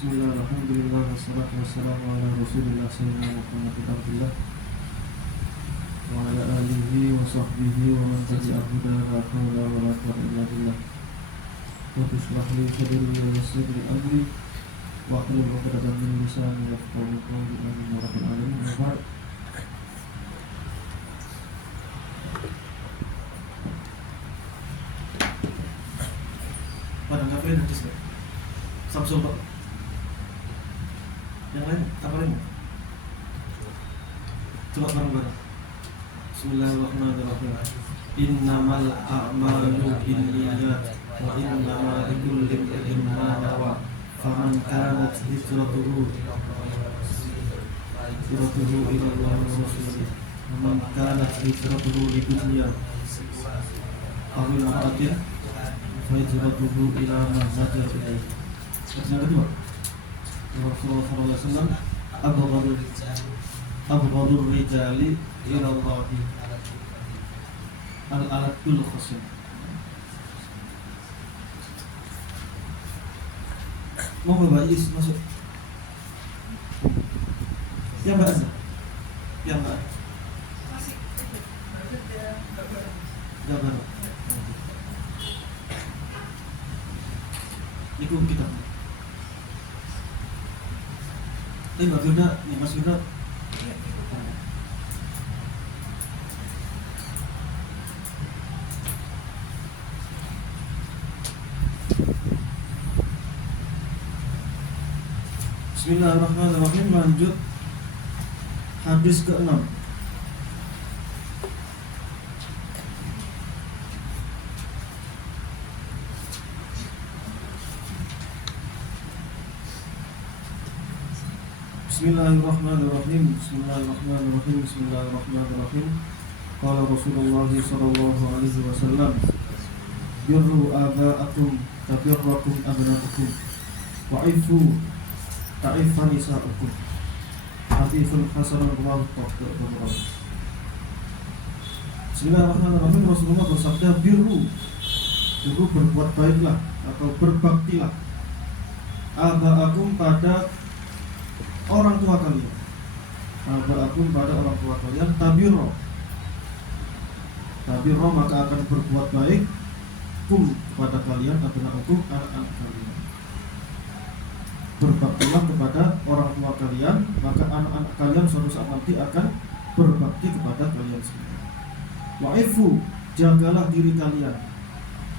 Bismillah, alhamdulillah, wassalatu wassalamu ala rasulillah sayyidina Muhammad Abdullah wa ala alihi wa sahbihi wa man tabi'ahu la hawla wa la quwwata illa billah. Rabbi shrah li sadri wa yassir li amri wa hlul 'uqdatam min lisani yafqahu qawli. Amin ya rabbal alamin. Wa ba'd. Pada ngapain hadis Pak? Samsul Pak. Yang lain apa lagi? Coba bareng-bareng. Bismillahirrahmanirrahim. Innamal a'malu binniyat wa innama likulli imrin ma nawa. Faman kanat hijratuhu ila Allah wa rasulih. Faman kanat hijratuhu lidunya aw imra'atin fa hijratuhu ila ma hajara ilaih. Yang kedua, Rasulullah SAW abghadul rijali ilallahi al-alatul khasim. Mau Mbak Is masuk? Ya Mbak Azza? Ya Mbak? Gambar. Itu kita. Mbak Firda, ya Mas Firda. Bismillahirrahmanirrahim. Lanjut hadis ke-6. Bismillahirrahmanirrahim. Bismillahirrahmanirrahim. Bismillahirrahmanirrahim. Qala Rasulullah sallallahu alaihi wasallam, birru aba'akum tabirrakum abna'ukum wa'ifu ta'ifan nisa'ukum. Haditsun hasanun rawahu Tirmidzi. Bismillahirrahmanirrahim. Rasulullah bersabda, birru berbuat baiklah atau berbaktilah, aba'akum pada orang tua kalian, aba'akum pada orang tua kalian, tabirro maka akan berbuat baik, kum kepada kalian, abna'ukum anak-anak kalian. Berbaktilah kepada orang tua kalian, maka anak-anak kalian suatu saat nanti akan berbakti kepada kalian semua. Wa'ifu, jagalah diri kalian,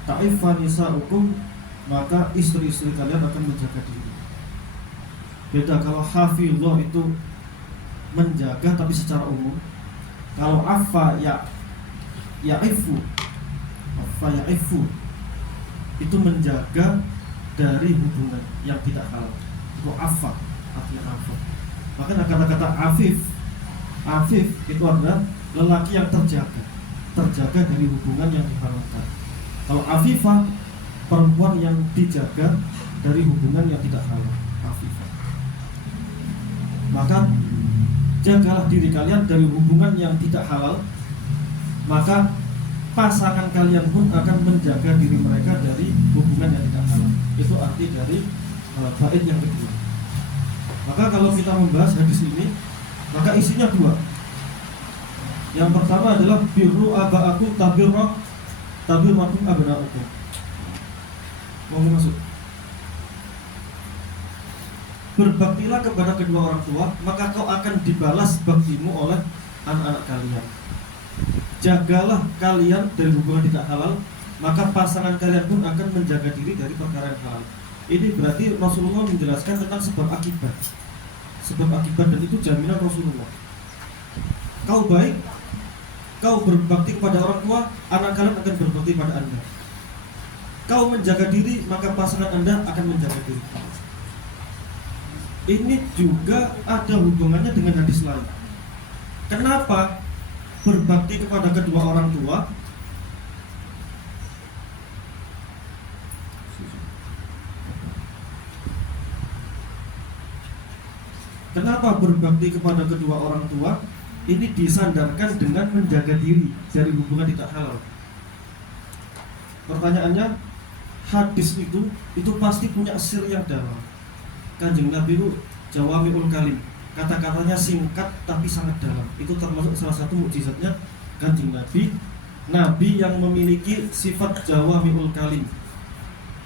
ta'ifa nisa'ukum, maka istri-istri kalian akan menjaga diri. Beda kalau hafizah itu menjaga tapi secara umum. Kalau afa ya'ifu itu menjaga dari hubungan yang tidak halal. Itu afa, artinya afa. Maka kata-kata afif itu adalah lelaki yang terjaga dari hubungan yang diharamkan. Kalau afifah, perempuan yang dijaga dari hubungan yang tidak halal. Afifah. Maka jagalah diri kalian dari hubungan yang tidak halal, maka pasangan kalian pun akan menjaga diri mereka dari hubungan yang tidak halal. Itu arti dari bait yang kedua. Maka kalau kita membahas hadis ini, maka isinya dua. Yang pertama adalah birru aba'akum tabirrakum abna'ukum. Mau masuk? Berbaktilah kepada kedua orang tua, maka kau akan dibalas baktimu oleh anak-anak kalian. Jagalah kalian dari hubungan tidak halal, maka pasangan kalian pun akan menjaga diri dari perkara yang halal. Ini berarti Rasulullah menjelaskan tentang sebab akibat, dan itu jaminan Rasulullah. Kau baik, kau berbakti kepada orang tua, anak kalian akan berbakti pada Anda. Kau menjaga diri, maka pasangan Anda akan menjaga diri. Ini juga ada hubungannya dengan hadis lain. Kenapa berbakti kepada kedua orang tua? Kenapa berbakti kepada kedua orang tua? Ini disandarkan dengan menjaga diri dari hubungan tidak halal. Pertanyaannya, hadis itu pasti punya sir yang dalam. Kanjeng Nabi itu jawami'ul kalim, kata-katanya singkat tapi sangat dalam. Itu termasuk salah satu mukjizatnya Kanjeng Nabi. Nabi yang memiliki sifat jawami'ul kalim,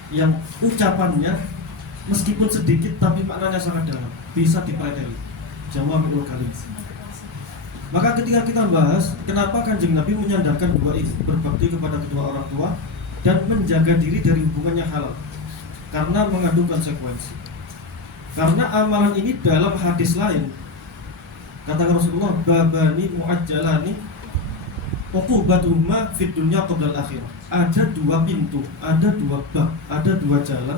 yang ucapannya meskipun sedikit tapi maknanya sangat dalam, bisa dipelajari. Jawami'ul kalim. Maka ketika kita bahas kenapa Kanjeng Nabi menyandarkan dua ini, berbakti kepada kedua orang tua dan menjaga diri dari hubungan yang halal, karena mengandung konsekuensi. Karena amalan ini dalam hadis lain, kata Rasulullah, babani muajjalani uqubatuhuma fid dunya qabla al-akhirah. Ada dua pintu, ada dua bab, ada dua jalan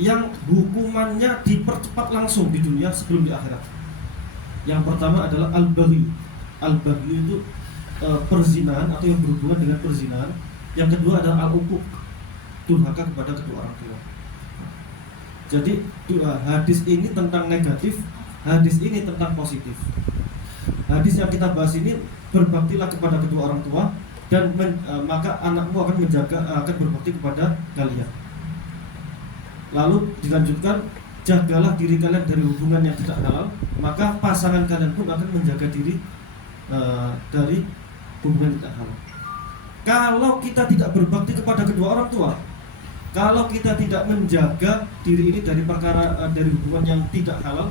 yang hukumannya dipercepat langsung di dunia sebelum di akhirat. Yang pertama adalah al-baghi. Al-baghi itu perzinahan atau yang berhubungan dengan perzinahan. Yang kedua adalah al-uquq, durhaka kepada kedua orang tua. Jadi dua hadis ini tentang negatif, hadis ini tentang positif. Hadis yang kita bahas ini, berbaktilah kepada kedua orang tua dan maka anakmu akan akan berbakti kepada kalian. Lalu dilanjutkan, jagalah diri kalian dari hubungan yang tidak halal, maka pasangan kalian pun akan menjaga diri dari hubungan tidak halal. Kalau kita tidak berbakti kepada kedua orang tua, kalau kita tidak menjaga diri ini dari perkara dari hubungan yang tidak halal,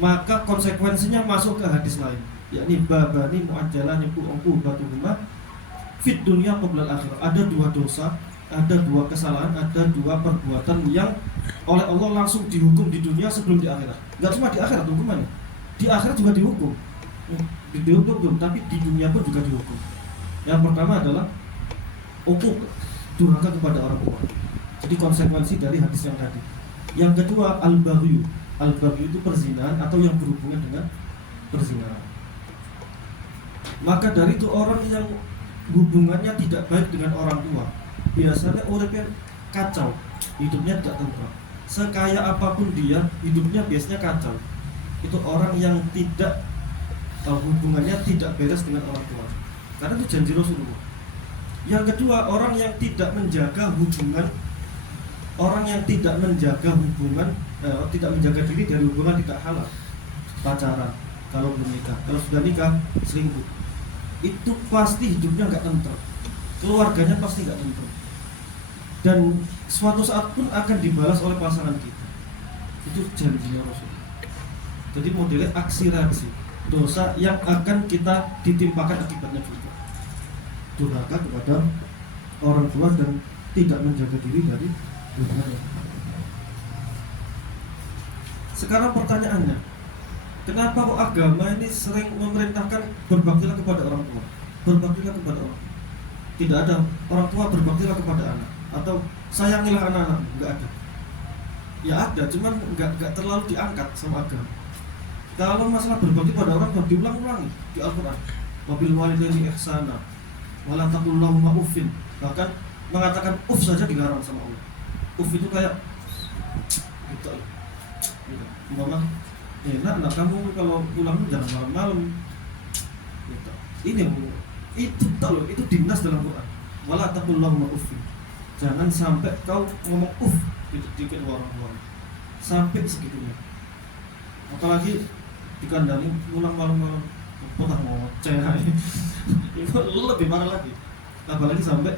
maka konsekuensinya masuk ke hadis lain, yakni babani muajjalani uqubatuhuma fit dunya qabla al-akhirah. Ada dua dosa, ada dua kesalahan, ada dua perbuatan yang oleh Allah langsung dihukum di dunia sebelum di akhirat. Enggak cuma di akhirat hukumannya, di akhirat juga dihukum. Dihukum, tapi di dunia pun juga dihukum. Yang pertama adalah uquq, durhaka kepada orang tua. Jadi konsekuensi dari hadis yang tadi. Yang kedua al-baghy. Al-baghy itu perzinahan atau yang berhubungan dengan perzinahan. Maka dari itu orang yang hubungannya tidak baik dengan orang tua, biasanya orangnya kacau, hidupnya tidak tentram. Sekaya apapun dia, hidupnya biasanya kacau. Itu orang yang tidak hubungannya tidak beres dengan orang tua. Karena itu janji Rasulullah. Yang kedua, orang yang tidak menjaga hubungan, orang yang tidak menjaga hubungan, tidak menjaga diri dari hubungan tidak halal. Pacaran, kalau belum nikah, kalau sudah nikah selingkuh, itu pasti hidupnya nggak tentram, keluarganya pasti nggak tentram, dan suatu saat pun akan dibalas oleh pasangan kita. Itu janjinya Rasulullah. Jadi modelnya aksi reaksi, dosa yang akan kita ditimpakan akibatnya juga. Durhaka kepada orang tua dan tidak menjaga diri dari hubungan. Sekarang pertanyaannya, kenapa kok agama ini sering memerintahkan berbaktilah kepada orang tua? Berbaktilah kepada orang tua. Tidak ada orang tua berbaktilah kepada anak atau sayangilah anak-anak, enggak ada. Ya ada, cuman enggak terlalu diangkat sama agama. Kalau masalah berbakti pada orang tua diulang-ulangi di Al-Qur'an. Wabil walidaini ihsana wala taqul lahuma uffin. Bahkan mengatakan uff saja dilarang sama Allah. Uff itu kayak gitu. Mama, nak kamu kalau pulang jangan malam-malam. Gitu. Ini itu tahu, itu dinas dalam Quran. Wala taqul lahuma uffin. Jangan sampai kau ngomong uff di kedua orang tua. Sampai segitunya. Apalagi dikandani pulang malam-malam. Potah mau cewek. Itu lebih parah lagi. Apalagi sampai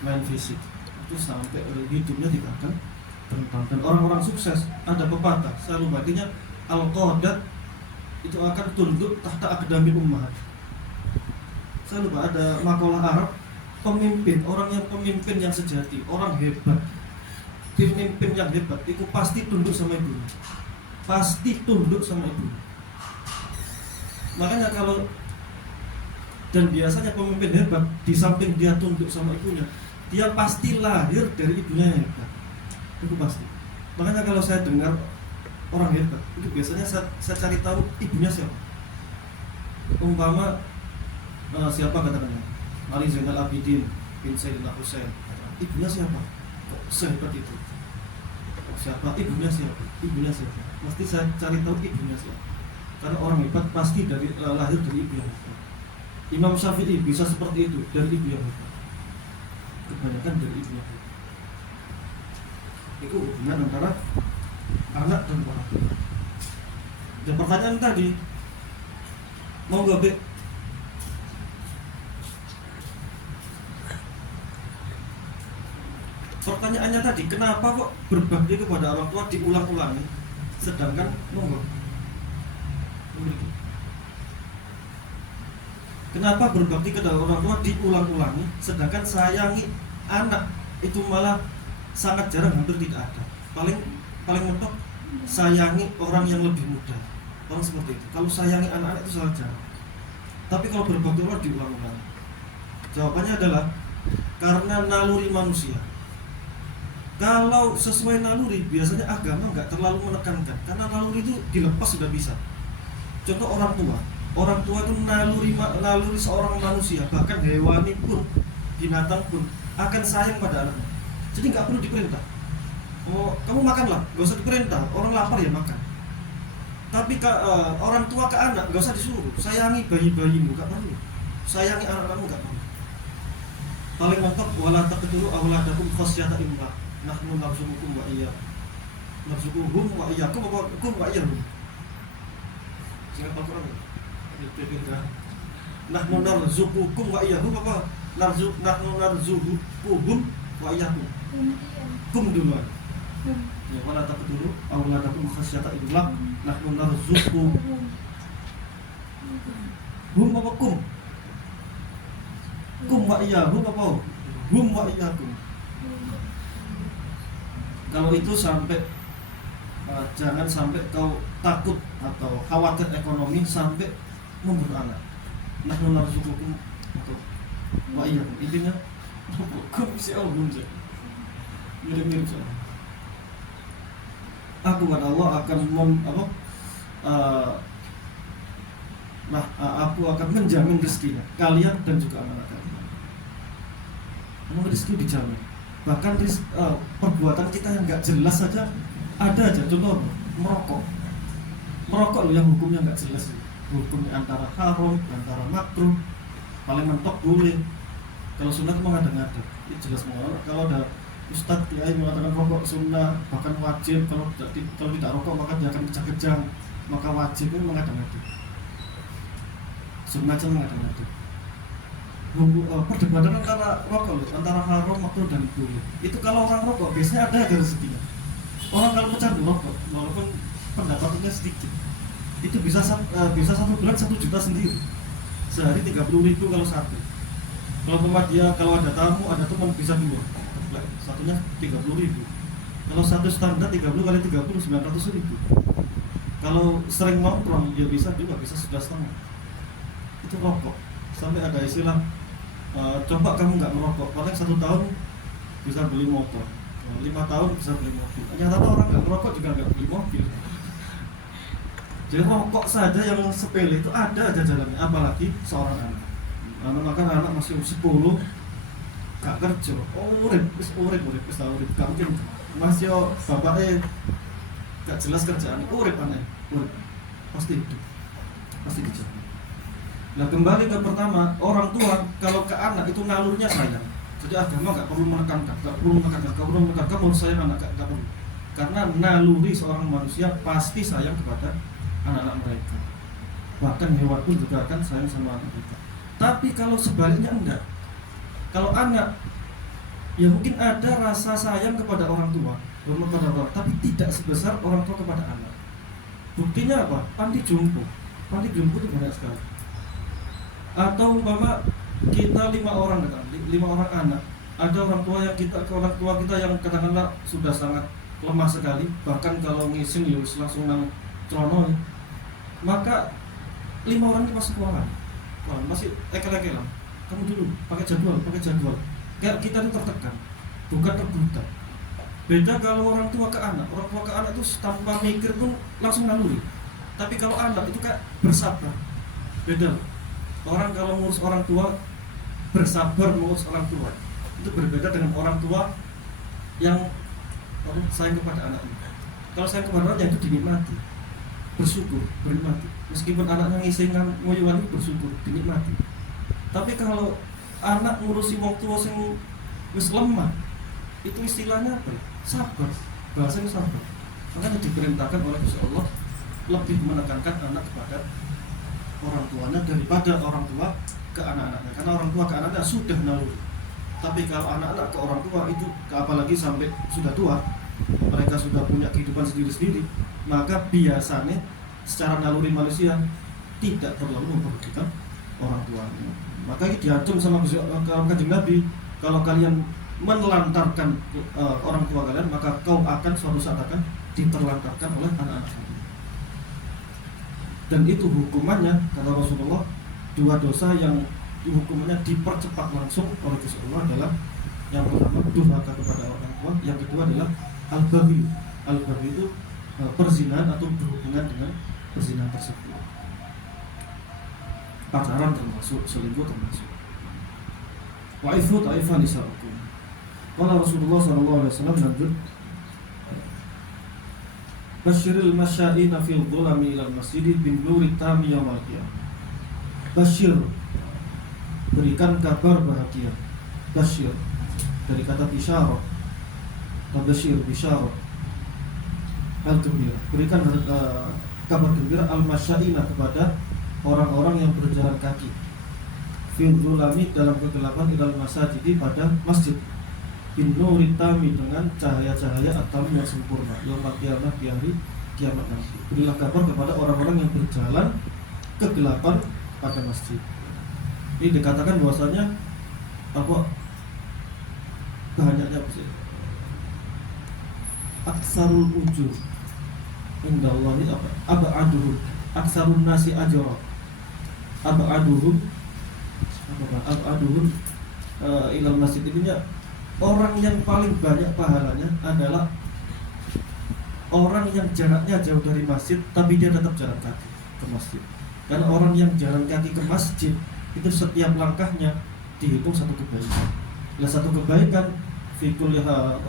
main fisik. Itu sampai hidupnya dikatakan tentang. Dan orang-orang sukses ada pepatah selalu baginya al-qadat itu akan tunduk tahta aqdamil ummahat. Selalu ada makalah Arab, pemimpin, orang yang pemimpin yang sejati, orang hebat, pemimpin yang hebat itu pasti tunduk sama ibunya. Pasti tunduk sama ibunya. Makanya kalau dan biasanya pemimpin hebat di samping dia tunduk sama ibunya, dia pasti lahir dari ibunya yang hebat. Itu pasti. Makanya kalau saya dengar orang hebat, itu biasanya saya cari tahu ibunya siapa. Umpama siapa katakannya Ali Zainal Abidin bin Sayyidina Husain, ibunya siapa? Kok sehebat itu? Siapa? Ibunya siapa? Ibunya siapa? Mesti saya cari tahu ibunya siapa. Karena orang hebat pasti dari lahir dari ibu yang hebat. Imam Syafi'i bisa seperti itu dari ibu yang hebat. Kebanyakan dari ibu yang hebat. Itu hubungan antara anak dan orang tua. Dan pertanyaan tadi, mau gak Bek? Pertanyaannya tadi, kenapa kok berbakti kepada orang tua diulang-ulangi, sedangkan monggo. Kenapa berbakti kepada orang tua diulang-ulangi, sedangkan sayangi anak itu malah sangat jarang, hampir tidak ada. Paling mentok sayangi orang yang lebih muda, orang seperti itu. Kalau sayangi anak-anak itu sangat jarang. Tapi kalau berbakti orang diulang-ulangi, jawabannya adalah karena naluri manusia. Kalau sesuai naluri, biasanya agama nggak terlalu menekankan, karena naluri itu dilepas sudah bisa. Contoh orang tua itu naluri seorang manusia, bahkan hewani pun, binatang pun akan sayang pada anaknya. Jadi nggak perlu diperintah. Oh, kamu makanlah, nggak usah diperintah. Orang lapar ya makan. Tapi orang tua ke anak nggak usah disuruh. Sayangi bayi-bayimu, nggak perlu. Sayangi anak-anakmu, nggak perlu. Paling mentok wala taqtulu auladakum khasyata imlaq. Nahnu narzuqukum wa iyyakum. Narzuquhum wa iyyakum wa kum wa iyyahum. Singkat Al-Qur'an. Nahnu narzuqukum wa iyyahum apa? Nahnu narzuquhum wa iyyakum. Kum duluan. Ya wala taqtulu auladakum khasyata imlaq. Nahnu narzuquhum. Hum apa kum? Kum wa iyyahum apa? Hum wa iyyakum. Kalau itu sampai jangan sampai kau takut atau khawatir ekonomi sampai membunuh anak. Nahnu narzuqukum atau wa iyyakum. Intinya kum si album je. Mirip-mirip saja. Aku kata Allah akan aku akan menjamin rezekinya kalian dan juga anak-anak kalian. Rezeki dijamin. Bahkan perbuatan kita yang nggak jelas saja ada aja. Contoh merokok loh yang hukumnya nggak jelas, hukumnya antara haram, antara makruh, paling mentok boleh. Kalau sunnah mengada-ngada, itu jelas menolak. Kalau ada ustadz kiai mengatakan rokok sunnah, bahkan wajib. Kalau tidak rokok maka dia akan kejang-kejang, maka wajib itu mengada-ngada. Sunnah aja mengada-ngada. Perdebatan antara rokok, antara haram, makruh dan boleh. Itu kalau orang rokok biasanya ada rezekinya. Orang kalau pecandu rokok, walaupun pendapatannya sedikit, itu bisa 1 bulan 1 juta sendiri. Sehari 30.000 kalau satu. Kalau ada tamu, ada teman bisa 2. Satunya 30.000. Kalau satu standar 30 kali 30 900.000. Kalau sering nongkrong ya bisa 11,5. Itu rokok. Sampai ada istilah coba kamu nggak merokok, paling 1 tahun bisa beli motor, 5 tahun bisa beli mobil. Ternyata orang nggak merokok juga nggak beli mobil. Jadi rokok saja yang sepele itu ada aja jalannya, apalagi seorang anak. Makan anak masih 10, gak kerja, urip, gak mungkin masih bapaknya gak jelas kerjaan, urip pasti hidup, pasti dijamin. Nah kembali ke pertama, orang tua kalau ke anak itu nalurnya sayang. Jadi agama nggak perlu menekankan, menurut saya anak nggak perlu. Karena naluri seorang manusia pasti sayang kepada anak-anak mereka. Bahkan hewan pun juga akan sayang sama anak mereka. Tapi kalau sebaliknya enggak. Kalau anak, ya mungkin ada rasa sayang kepada orang tua, tapi tidak sebesar orang tua kepada anak. Buktinya apa? Panti jompo itu banyak sekali. Atau umpama kita 5 orang datang, 5 orang anak, ada orang tua kita yang katakanlah sudah sangat lemah sekali, bahkan kalau ngising ya langsung nang celono, maka 5 orang ini masih keuangan, masih ekel-ekelan. Kamu dulu pakai jadwal. Kayak kita itu tertekan, bukan terbuta. Beda kalau orang tua ke anak itu tanpa mikir pun langsung naluri. Tapi kalau anak itu kayak bersabar, beda. Orang kalau ngurus orang tua bersabar mengurus orang tua itu berbeda dengan orang tua yang sayang kepada anaknya. Kalau sayang kepada anaknya itu dinikmati, bersyukur, bernikmati. Meskipun anaknya ngisingan, nguyuan itu bersyukur, dinikmati. Tapi kalau anak ngurusi wong tua sing wis lemah, itu istilahnya apa? Sabar. Bahasanya sabar. Makanya diperintahkan oleh Gusti Allah lebih menekankan anak kepada orang tuanya daripada orang tua ke anak-anaknya. Karena orang tua ke anaknya sudah naluri. Tapi kalau anak-anak ke orang tua itu, apalagi sampai sudah tua, mereka sudah punya kehidupan sendiri-sendiri, maka biasanya secara naluri manusia tidak terlalu memperhatikan orang tuanya. Maka ini diancam sama Kanjeng Nabi, kalau kalian menelantarkan orang tua kalian, maka kau akan suatu saat akan diterlantarkan oleh anak-anak kalian. Dan itu hukumannya, kata Rasulullah, dua dosa yang hukumannya dipercepat langsung oleh Gusti Allah adalah yang pertama durhaka kepada orang tua, yang kedua adalah al-baghi. Al-baghi itu perzinahan atau berhubungan dengan perzinahan tersebut. Pacaran termasuk, selingkuh termasuk. Wa'ifu ta'ifa nisa'ukum. Qala Rasulullah sallallahu alaihi wasallam lanjut, Basyiril masya'ina fil dhulami ilal masjidi bin nuri tami yawmal qiyamah. Basyir, berikan kabar bahagia. Basyir dari kata bisyarah. Basyir, bisyarah. Al-gembira, berikan kabar gembira al-masya'ina kepada orang-orang yang berjalan kaki fil dhulami dalam kegelapan ilal masjidi pada masjid bin nuri tami dengan cahaya-cahaya atau yang sempurna yaumul qiyamah di hari kiamat nanti. Berilah kabar kepada orang-orang yang berjalan kegelapan pada masjid. Ini dikatakan bahwasanya apa banyaknya aksarul ujur indallahi ab'aduhum aksarun nasi ajra ab'aduhum ilal masjid. Ini orang yang paling banyak pahalanya adalah orang yang jaraknya jauh dari masjid tapi dia tetap jalan kaki ke masjid. Karena orang yang jalan kaki ke masjid itu setiap langkahnya dihitung satu kebaikan. Satu kebaikan fikul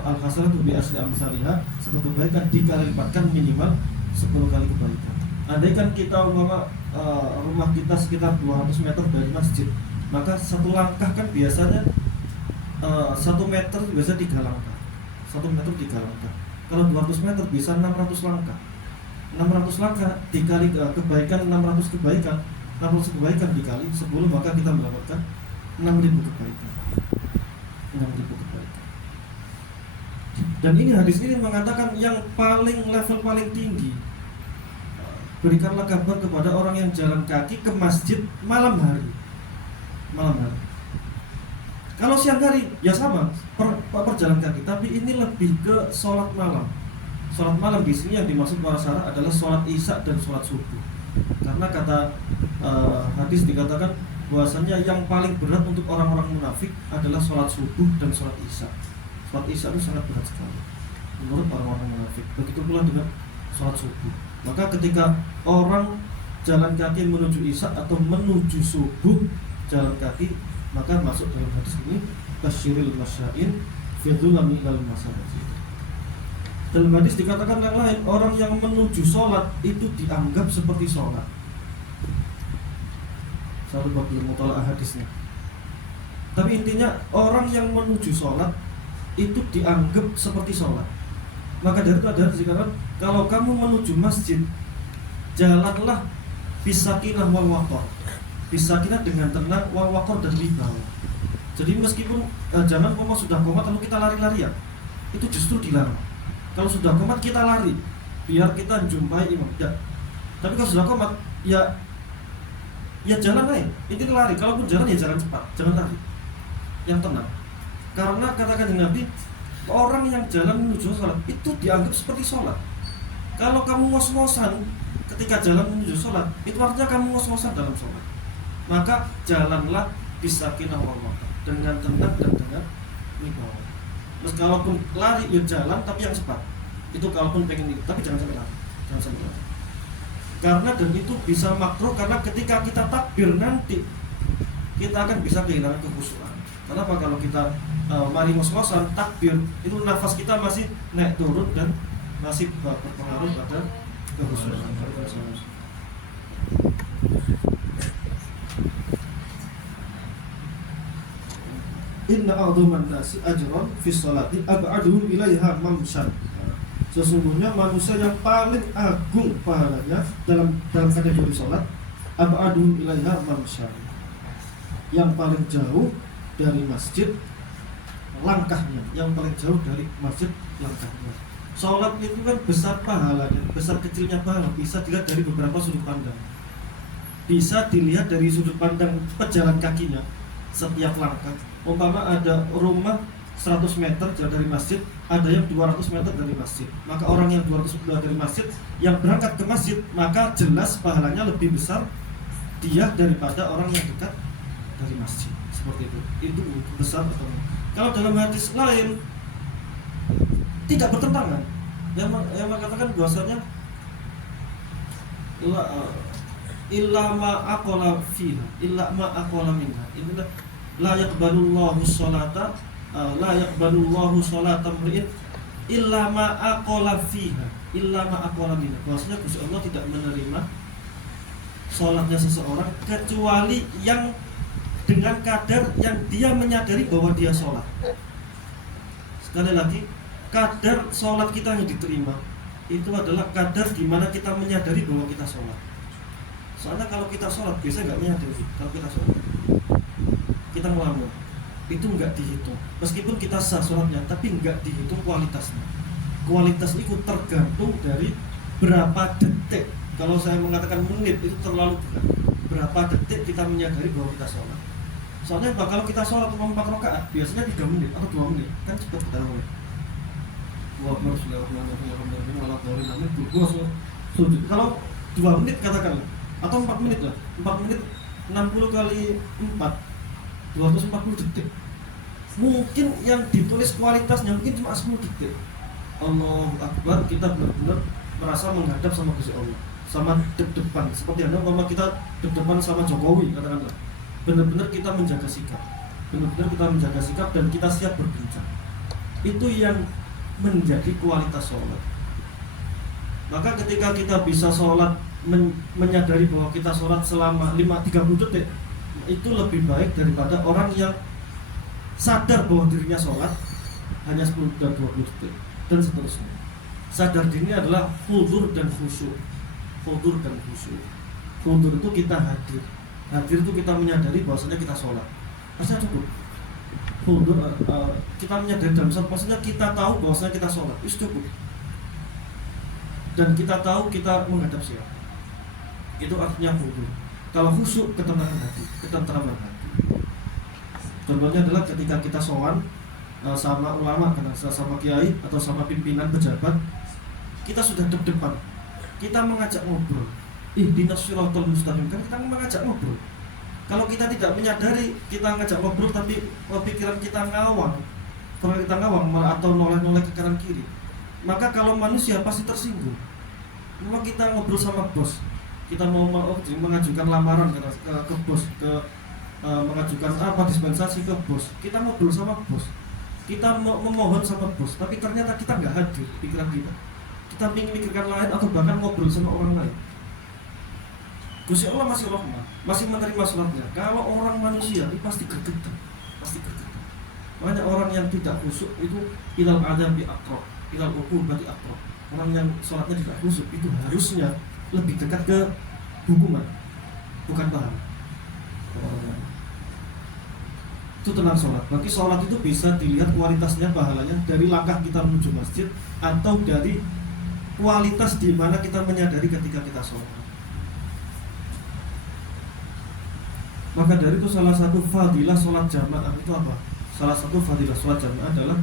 al-hasanatu bi asri amsalihah, satu kebaikan dikali lipatkan minimal 10 kali kebaikan. Andaikan kita rumah kita sekitar 200 meter dari masjid, maka satu langkah kan biasanya 1 meter biasa 3 langkah. 1 meter 3 langkah. Kalau 200 meter bisa 600 langkah. 600 langkah dikali kebaikan 600 kebaikan. 600 kebaikan dikali 10, maka kita mendapatkan 6.000 kebaikan. 6.000 kebaikan. Dan ini hadis ini mengatakan yang paling level paling tinggi, berikanlah kabar kepada orang yang jalan kaki ke masjid malam hari. Malam hari. Kalau siang hari ya sama perjalanan kaki, tapi ini lebih ke sholat malam. Sholat malam di sini yang dimaksud para syarah adalah sholat isya dan sholat subuh. Karena kata hadis dikatakan bahwasanya yang paling berat untuk orang-orang munafik adalah sholat subuh dan sholat isya. Sholat isya itu sangat berat sekali menurut orang-orang munafik. Begitu pula dengan sholat subuh. Maka ketika orang jalan kaki menuju isya atau menuju subuh jalan kaki, maka masuk dalam hadis ini tasyiril masya'in fi dhulami ilal masajid. Dalam hadis dikatakan yang lain, orang yang menuju sholat itu dianggap seperti sholat. Satu bab mutalaah hadisnya. Tapi intinya orang yang menuju sholat itu dianggap seperti sholat. Maka dari itu ada dikatakan, kalau kamu menuju masjid, jalanlah bisakinah wal waqar. Bisakinah dengan tenang, wal waqar dan wibawa. Jadi meskipun jangan sudah komat lalu kita lari-larian, itu justru dilarang. Kalau sudah komat kita lari biar kita jumpai imam. Ya. Tapi kalau sudah komat ya jalan aja. Ini lari. Kalaupun jalan ya jalan cepat, jangan lari. Yang tenang. Karena katakan Nabi, orang yang jalan menuju sholat itu dianggap seperti sholat. Kalau kamu ngos-ngosan ketika jalan menuju sholat, itu artinya kamu ngos-ngosan dalam sholat. Maka jalanlah bisakinah wal waqar, dengan tenang dan dengan wibawa. Terus kalaupun lari ya jalan tapi yang cepat. Itu kalaupun pengen itu, tapi jangan sampai lari. Jangan sampai lari. Karena dan itu bisa makruh karena ketika kita takbir nanti kita akan bisa kehilangan kekhusyuan. Kenapa? Kalau kita mari ngos-ngosan takbir, itu nafas kita masih naik turun dan masih berpengaruh pada kekhusyuan. Inna a'dhaman nasi ajran fi sholati ab'aduhum ilaiha mamshan. Sesungguhnya manusia yang paling agung pahalanya dalam kategori sholat ab'adu ilaiha manusia, yang paling jauh dari masjid langkahnya, yang paling jauh dari masjid langkahnya. Sholat itu kan besar pahalanya, besar kecilnya pahala bisa dilihat dari beberapa sudut pandang. Bisa dilihat dari sudut pandang pejalan kakinya setiap langkah. Umpama ada rumah 100 meter jauh dari masjid, ada yang 200 meter dari masjid. Maka orang yang 200 meter dari masjid, yang berangkat ke masjid, maka jelas pahalanya lebih besar dia daripada orang yang dekat dari masjid. Seperti itu. Itu besar atau enggak? Kalau dalam hadis lain tidak bertentangan. Yang mengatakan bahwasanya illa ma aqala fiha, illa ma aqala minha. Inilah la yaqbalullahu sholata la yaqbalullahu sholata mri'in illa ma aqala fiha, illa ma aqala minha. Bahwasanya Gusti Allah tidak menerima sholatnya seseorang kecuali yang dengan kadar yang dia menyadari bahwa dia sholat. Sekali lagi, kadar sholat kita yang diterima itu adalah kadar di mana kita menyadari bahwa kita sholat. Soalnya kalau kita sholat biasa nggak menyadari. Kalau kita sholat, kita ngelamun, itu nggak dihitung. Meskipun kita sah sholatnya, tapi nggak dihitung kualitasnya. Kualitas itu tergantung dari berapa detik. Kalau saya mengatakan menit itu terlalu berat. Berapa detik kita menyadari bahwa kita sholat. Soalnya kalau kita sholat 4 rakaat biasanya 3 menit atau 2 menit kan cepat kita mulai. Kalau 2 menit katakanlah atau 4 menit lah, 4 menit 60 kali 4 240 detik. Mungkin yang ditulis kualitasnya mungkin cuma 10 detik. Allahu Akbar, kita benar-benar merasa menghadap sama Gusti Allah, sama deg-degan seperti kalau kita deg-degan sama Jokowi katakanlah. Benar-benar kita menjaga sikap, benar-benar kita menjaga sikap dan kita siap berbincang. Itu yang menjadi kualitas sholat. Maka ketika kita bisa sholat menyadari bahwa kita sholat selama 30 detik, itu lebih baik daripada orang yang sadar bahwa dirinya sholat hanya 10 dan 20 detik dan seterusnya. Sadar diri adalah hudur dan khusyuk. Hudur dan khusyuk. Hudur itu kita hadir. Hadir itu kita menyadari bahwasanya kita sholat. Maksudnya cukup. Hudur kita menyadari dalam sholat, maksudnya kita tahu bahwasanya kita sholat, itu cukup. Dan kita tahu kita menghadap siapa. Itu artinya hudur. Kalau khusyuk, ketenangan hati, ketenteraman hati. Contohnya adalah ketika kita sowan sama ulama, sama kiai atau sama pimpinan pejabat, kita sudah deg-degan. Kita mengajak ngobrol. Ihdinas shiratal mustaqim, kan kita mengajak ngobrol. Kalau kita tidak menyadari kita ngajak ngobrol tapi pikiran kita ngawang, atau noleh-noleh ke kanan kiri, maka kalau manusia pasti tersinggung. Kalau kita ngobrol sama bos, kita mau mengajukan lamaran ke bos, mengajukan dispensasi ke bos, kita ngobrol sama bos, kita memohon sama bos, tapi ternyata kita nggak hadir pikiran kita ingin mikirkan lain atau bahkan ngobrol sama orang lain. Gusti Allah masih rahmat, masih menerima sholatnya. Kalau orang manusia itu pasti gergetan, pasti gergetan. Makanya orang yang tidak khusyuk itu ilal adabi aqrab, ilal uqubati aqrab. Orang yang sholatnya tidak khusyuk itu harusnya lebih dekat ke hukuman, bukan pahala. Itu tentang sholat. Bagi sholat itu bisa dilihat kualitasnya, pahalanya dari langkah kita menuju masjid atau dari kualitas di mana kita menyadari ketika kita sholat. Maka dari itu salah satu fadilah sholat jamaah itu apa? Salah satu fadilah sholat jamaah adalah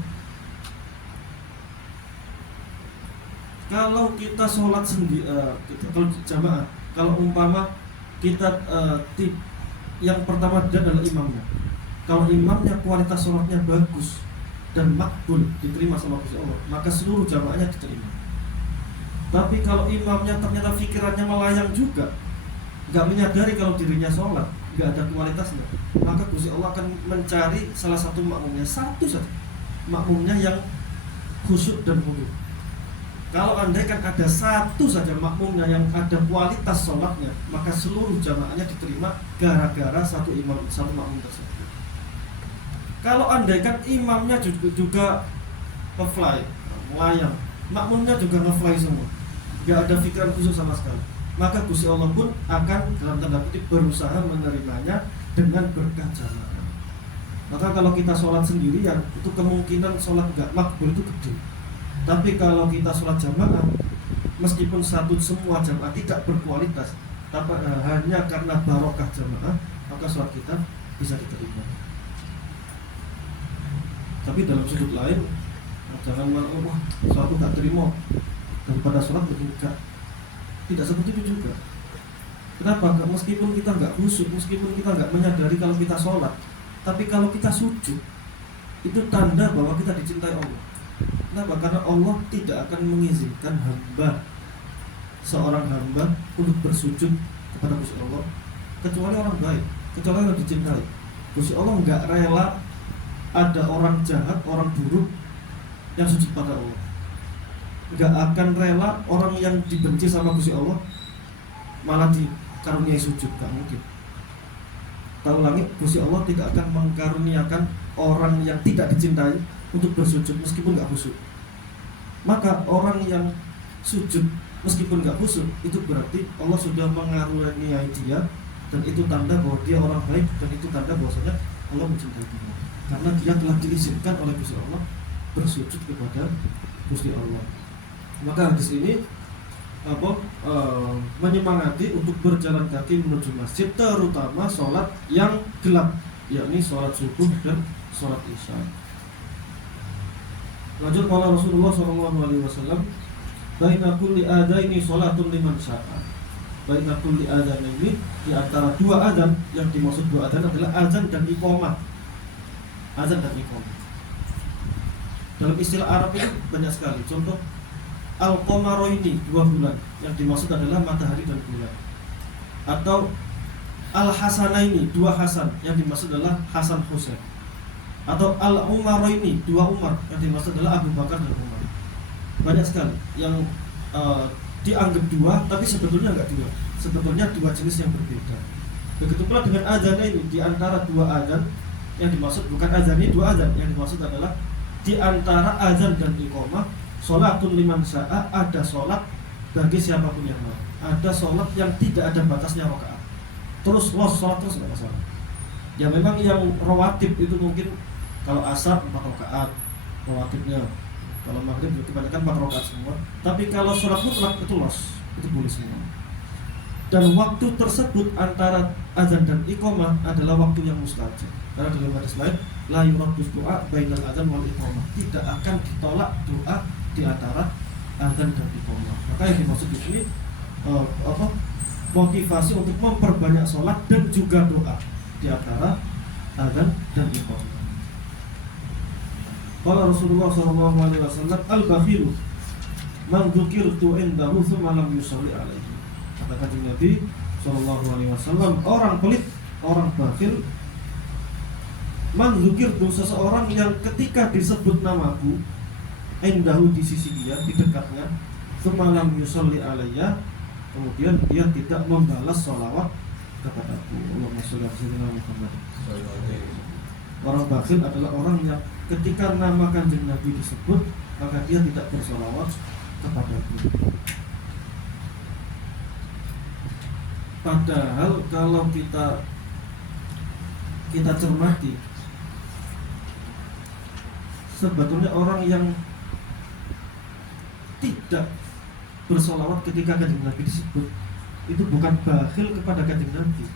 kalau kita sholat sendiri, kalau jamaah, kalau umpama kita yang pertama adalah imamnya. Kalau imamnya kualitas sholatnya bagus dan makbul, diterima sama Allah, maka seluruh jamaahnya diterima. Tapi kalau imamnya ternyata pikirannya melayang juga, nggak menyadari kalau dirinya sholat, nggak ada kualitasnya, maka Gusti Allah akan mencari salah satu makmumnya, satu saja makmumnya yang khusyuk dan khudu. Kalau andaikan ada satu saja makmumnya yang ada kualitas sholatnya, maka seluruh jamaahnya diterima gara-gara satu imam, satu makmum tersebut. Kalau andaikan imamnya juga fly, melayang, makmumnya juga ngefly semua, nggak ada pikiran khusus sama sekali, maka Gusti Allah pun akan dalam tanda kutip berusaha menerimanya dengan berkah jamaah. Maka kalau kita sholat sendirian, itu kemungkinan sholat nggak makbul itu gede. Tapi kalau kita sholat jamaah, meskipun semua jamaah tidak berkualitas, tapi hanya karena barokah jamaah, maka sholat kita bisa diterima. Tapi dalam sudut lain, jangan malah sholat itu gak terima daripada sholat enggak. Tidak seperti itu juga. Kenapa? Meskipun kita nggak khusyuk, meskipun kita nggak menyadari kalau kita sholat, tapi kalau kita sujud, itu tanda bahwa kita dicintai Allah. Kenapa? Karena Allah tidak akan mengizinkan seorang hamba untuk bersujud kepada Gusti Allah kecuali orang baik, kecuali orang dicintai. Gusti Allah nggak rela ada orang jahat, orang buruk yang sujud pada Allah. Nggak akan rela orang yang dibenci sama Gusti Allah malah dikaruniai sujud, nggak mungkin. Tahu langit, Gusti Allah tidak akan mengkaruniakan orang yang tidak dicintai untuk bersujud meskipun nggak khusyuk. Maka orang yang sujud meskipun nggak khusyuk, itu berarti Allah sudah mengaruniai dia, dan itu tanda bahwa dia orang baik, dan itu tanda bahwasanya Allah mencintai dia, karena dia telah diizinkan oleh Gusti Allah bersujud kepada Gusti Allah. Maka hadis ini menyemangati untuk berjalan kaki menuju masjid, terutama sholat yang gelap, yakni sholat subuh dan sholat isya. Lanjut, qala Rasulullah SAW, baina kulli adaini sholatun liman sya'a. Baina kulli adaini, di antara dua adzan, yang dimaksud dua adzan adalah azan dan iqamah. Azan dan iqamah dalam istilah Arab itu banyak sekali. Contoh, al-qamaroini, 2 bulan, yang dimaksud adalah matahari dan bulan. Atau al-hasanaini, 2 hasan, yang dimaksud adalah Hasan Husain. Atau al-umaroini, 2 Umar, yang dimaksud adalah Abu Bakar dan Umar. Banyak sekali yang dianggap 2, tapi sebetulnya enggak 2. Sebetulnya 2 jenis yang berbeda. Begitu pula dengan azan ini, di antara 2 azan yang dimaksud bukan azan ini, 2 azan yang dimaksud adalah di antara azan dan iqamah, sholatun liman sya'a, ada sholat bagi siapapun yang mau. Ada sholat yang tidak ada batasnya rakaat. Terus sholat terus nggak masalah. Ya memang yang rawatib itu mungkin kalau asar 4 rakaat rawatibnya, kalau maghrib kebanyakan 4 rakaat semua. Tapi kalau sholat mutlak itu itu boleh semua. Dan waktu tersebut antara azan dan iqamah adalah waktu yang mustajab. Karena dalam hadis lain, la yuraddus doa bainal adzan wal iqamah, tidak akan ditolak doa di antara adzan dan iqamah. Maka yang dimaksud di sini motivasi untuk memperbanyak sholat dan juga doa di antara adzan dan iqamah. Qala Rasulullah SAW, al-bakhilu man dzukirtu indahu tsumma lam yusalli alaihi. Kata Nabi SAW, orang pelit, orang bakhil, man dzukirtu, seseorang yang ketika disebut namaku, indahu, di sisi dia, di dekatnya, tsumma lam yusalli alayya, kemudian dia tidak membalas sholawat kepadaku. Allahumma sholli ala sayyidina Muhammad. Orang bakhil adalah orang yang ketika nama Kanjeng Nabi disebut, maka dia tidak bersholawat kepadaku. Padahal kalau kita cermati, sebetulnya orang yang tidak bersolawat ketika Kanjeng Nabi disebut itu bukan bakhil kepada Kanjeng Nabi,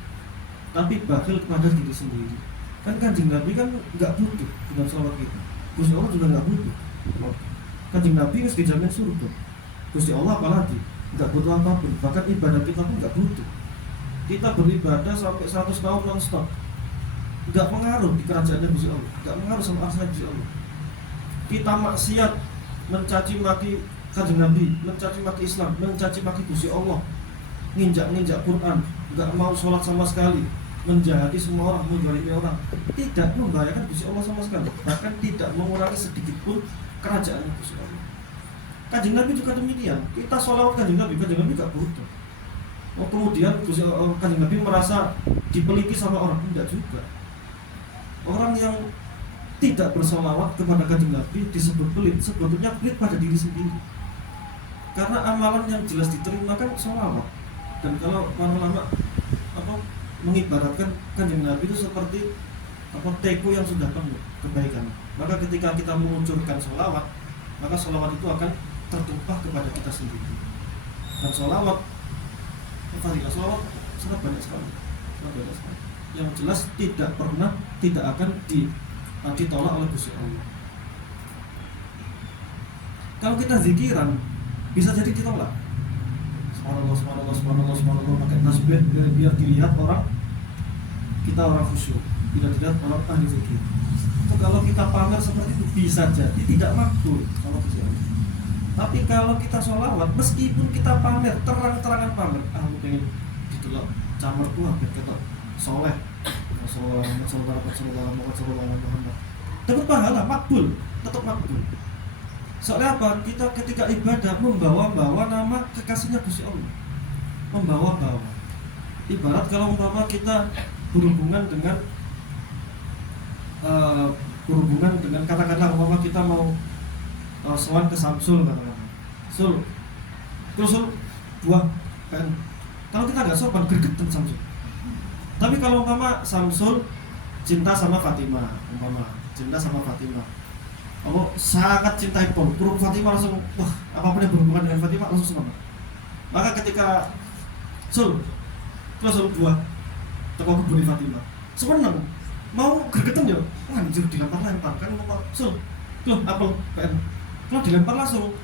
tapi bakhil kepada diri sendiri. Kan Kanjeng Nabi kan nggak butuh dengan solawat kita, Gusti Allah juga nggak butuh. Kanjeng Nabi harus dijamin surga, Gusti Allah apalagi nggak butuh apapun. Bahkan ibadah kita pun nggak butuh. Kita beribadah sampai 100 tahun non-stop, nggak pengaruh di kerajaannya Gusti Allah, nggak pengaruh sama arsy Gusti Allah. Kita maksiat, mencaci maki Kanjeng Nabi, mencaci maki Islam, mencaci maki Gusti Allah, nginjak Quran, nggak mau sholat sama sekali, menjahati semua orang, menzalimi orang, tidak membahayakan Gusti Allah sama sekali, bahkan tidak mengurangi sedikit pun kerajaan Gusti Allah. Kanjeng Nabi juga demikian. Kita sholawat Kanjeng Nabi nggak butuh. Kemudian Kanjeng Nabi merasa dipeliti sama orang, tidak juga. Orang yang tidak bersolawat kepada Kanjeng Nabi disebut pelit, sebetulnya pelit pada diri sendiri. Karena amalan yang jelas diterima kan sholawat. Dan kalau para ulama mengibaratkan Kanjeng Nabi itu seperti teko yang sudah penuh kebaikan. Maka ketika kita mengucurkan sholawat, maka sholawat itu akan tertumpah kepada kita sendiri. Dan sholawat sholawat sangat banyak sekali. Yang jelas tidak pernah, tidak akan ditolak oleh Gusti Allah. Kalau kita zikiran, bisa jadi ditolak. Subhanallah pakai tasbih biar dilihat orang kita orang khusyuk, tidak dilihat orang ahli zikir. Itu kalau kita pamer seperti itu bisa jadi tidak makbul kalau Gusti Allah. Tapi kalau kita sholawat, meskipun kita pamer, terang-terangan pamer, aku pengen ditolak camerku hampir ketok soleh, dapat pahala, makbul, tetap makbul. Soalnya apa? Kita ketika ibadah membawa-bawa nama kekasihnya Gusti Allah, membawa-bawa. Ibarat kalau umpama kita berhubungan dengan katakanlah umpama kita mau sowan ke Samsul, katakanlah Sul buah pen. Kalau kita nggak sopan, gregetan Samsul. Tapi kalau umpama Samsul cinta sama Fatimah, Allah sangat cintai Pol, burung Fatimah langsung, wah apapun yang berhubungan dengan Fatimah langsung semangat. Maka ketika Sul buah toko kebun Fatimah, seneng, mau gregetan ya, anjir dilempar kan mau Sul, loh apel PN, kalau dilempar langsung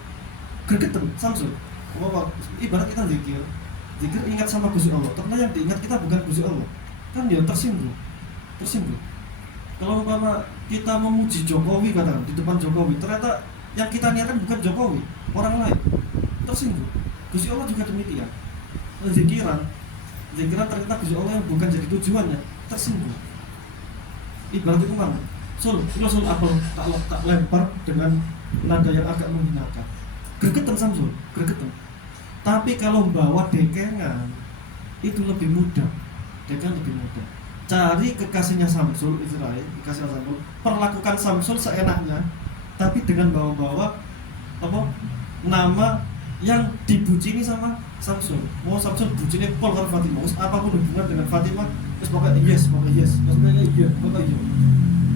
gregetan Samsul. Ibarat kita zikir ingat sama Gusti Allah, ternyata yang diingat kita bukan Gusti Allah, kan dia tersinggung. Kalau umpama kita memuji Jokowi katakan di depan Jokowi, ternyata yang kita niatkan bukan Jokowi, orang lain, tersinggung. Gusti Allah juga demikian. Zikiran ternyata Gusti Allah yang bukan jadi tujuannya, tersinggung. Ibarat itu mana? Sul apel tak lempar dengan nada yang agak menghinakan. Gregetan Samsul, gregetan. Tapi kalau bawa dekengan itu lebih mudah. Cari kekasihnya Samsul, Israel, kekasihnya Samsul, perlakukan Samsul seenaknya, tapi dengan bawa-bawa nama yang dibucini sama Samsul. Mau Samsul bucini Pol karo Fatimah, apapun hubungan dengan Fatimah, terus pokoknya yes.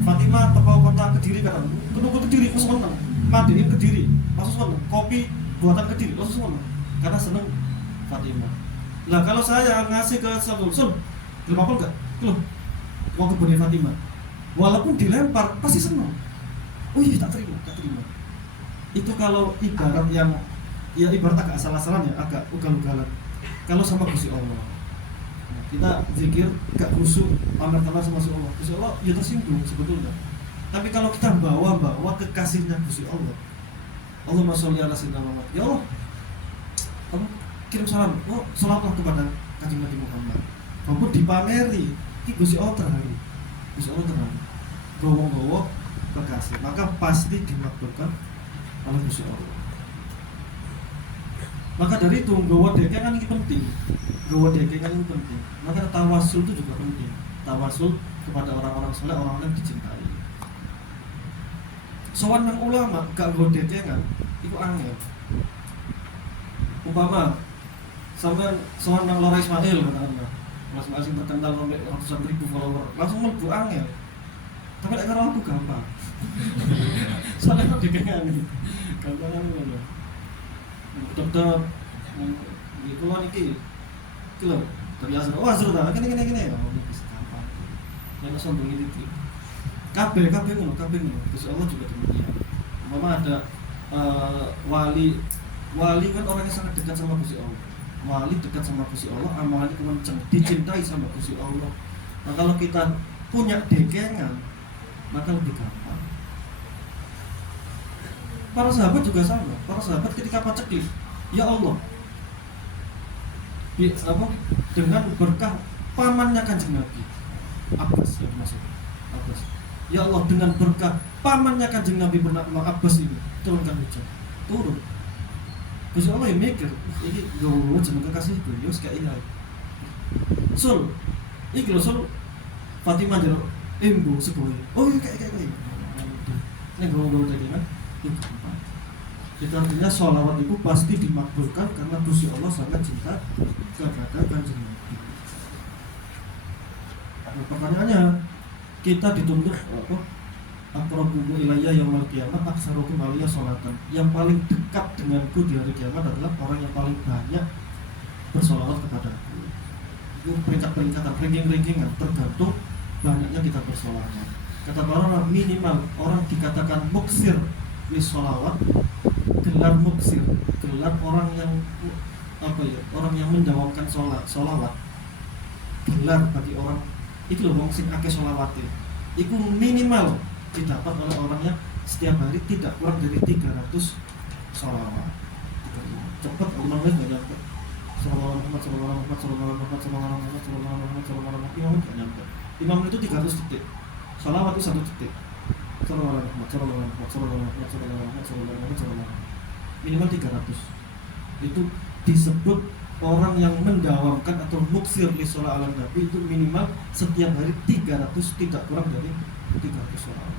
Fatimah teko kota Kediri kan, ketemu Kediri terus seneng, mandiin Kediri, langsung seneng, kopi buatan Kediri, langsung seneng, karena seneng Fatimah. Lah kalau saya ngasih ke Samsul, belum apa enggak? Loh, mau kebun Fatimah, walaupun dilempar pasti senang. Oh iya tak terima. Itu kalau ibarat yang ibarat agak salah-salah ya, agak ugal-ugalan. Kalau sama Gusti Allah, kita zikir gak khusyuk, pamer-pamer sama Gusti Allah, ya tersinggung sebetulnya. Tapi kalau kita bawa kekasihnya Gusti Allah, Allahumma sholli ala sayyidina Muhammad, ya Allah, kamu kirim salam, salamlah kepada Kanjeng Nabi Muhammad. Kamu dipameri, Gusti Allah terharu, gowo-gowo kekasih, maka pasti dimakbulkan oleh Gusti Allah. Maka dari itu gowo dekengan ini penting. Maka tawasul itu juga penting. Tawasul kepada orang-orang saleh, orang-orang yang dicintai. Sowan nang ulama gak gowo dekengan, itu angel. Umpama sampean sowan nang Lora Ismail katakanlah, masing-masing terkenal sampai ratusan ribu follower, langsung mlebu angel. Tapi nek karo aku gampang. Soalnya kok dekengan iki. Gampangan ngono. Dokter iki kula niki. Iki lho, dari asal. Oh, asal ta. Kene. Oh, bisa gampang. Nek sombong iki. Kabeh ngono. Gusti Allah juga demikian. Mama ada wali kan orang yang sangat dekat sama Gusti Allah. Wali dekat sama Gusti Allah, amalannya kenceng, dicintai sama Gusti Allah. Nah kalau kita punya dekengan, maka lebih gampang. Para sahabat juga sama. Para sahabat ketika paceklik, ya Allah, dengan berkah pamannya Kanjeng Nabi Abbas, ya Allah, dengan berkah pamannya Kanjeng Nabi bernama Abbas ini, turunkan hujan. Turun. Gusti Allah yang mikir, ini gowo jeneng kekasihku, yo gak iya. Sul, iki lho Sul, Fatimah jero embu sekoe. Oh iya kayak. Nek gowo-gowo tadi kan, itu gampang. Itu artinya sholawat itu pasti dimakbulkan karena Gusti Allah sangat cinta kepada Kanjeng Nabi. Nah, pertanyaannya, kita dituntut apa? Aqrabukum ilayya yaumil qiyamah aktsarukum alayya sholatan. Yang paling dekat denganku di hari kiamat adalah orang yang paling banyak bersolawat kepadaku. Itu peringkat-peringkatan, ranking-rankingan tergantung banyaknya kita bersolawat. Kata para ulama, minimal orang dikatakan muksir li sholawat, gelar muksir, gelar orang yang apa ya, orang yang mendawamkan sholawat, gelar bagi orang itu loh wong sing akeh sholawate. Itu minimal didapat oleh orang yang setiap hari tidak kurang dari 300 sholawat. Cepat Allah nggak nyampe. Sallallahu Muhammad, sallallahu Muhammad, sallallahu Muhammad, sallallahu Muhammad, sallallahu Muhammad, sallallahu Muhammad. Imam nggak nyampe. Imam itu 300 detik. Sholawat itu 1 detik. Sallallahu Muhammad, sallallahu Muhammad, sallallahu Muhammad, sallallahu Muhammad, sallallahu Muhammad, sallallahu Muhammad. Minimal 300. Itu disebut orang yang mendawamkan atau muksir li sholat ala Nabi itu minimal setiap hari 300, tidak kurang dari 300 sholawat.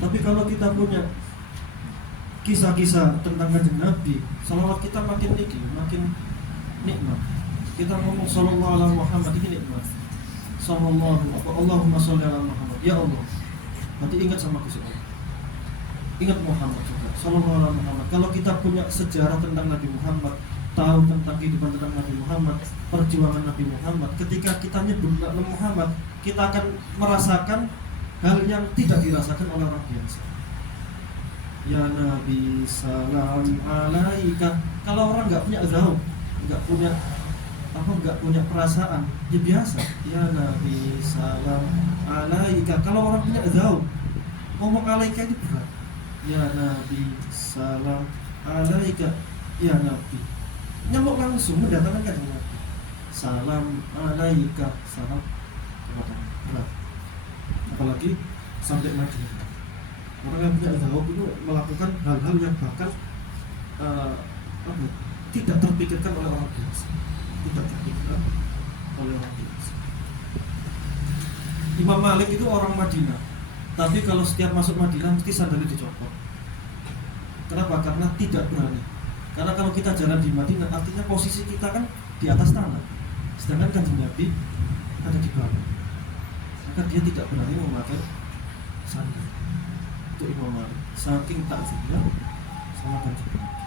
Tapi kalau kita punya kisah-kisah tentang Kanjeng Nabi, sholawat kita makin tinggi, makin nikmat. Kita ngomong sallallahu alaihi Muhammad ini nikmat. Allahumma sholli ala Muhammad. Ya Allah. Nanti ingat sama Gusti Allah. Ingat Muhammad juga. Sallallahu alaihi Muhammad. Kalau kita punya sejarah tentang Nabi Muhammad, tahu tentang kehidupan tentang Nabi Muhammad, perjuangan Nabi Muhammad, ketika kita nyebut Nabi Muhammad, kita akan merasakan hal yang tidak dirasakan oleh orang biasa. Ya Nabi salam alaika. Kalau orang nggak punya zauq, nggak punya perasaan, ya biasa. Ya Nabi salam alaika. Kalau orang punya zauq, ngomong alaika itu berat. Ya Nabi salam alaika. Ya Nabi, nyamuk langsung mendatangkan Kanjeng Nabi. Salam alaika, salam kepada berat. Apalagi sampai Madinah. Orang yang punya zauq itu melakukan hal-hal yang bahkan tidak terpikirkan oleh orang biasa. Tidak terpikirkan oleh orang biasa. Imam Malik itu orang Madinah, tapi kalau setiap masuk Madinah mesti sandalnya dicopot. Kenapa? Karena tidak berani. Karena kalau kita jalan di Madinah, artinya posisi kita kan di atas tanah, sedangkan Kanjeng Nabi ada di bawah. Maka dia tidak berani memakai sandal. Itu Imam Malik, saking takzimnya sama Kanjeng Nabi.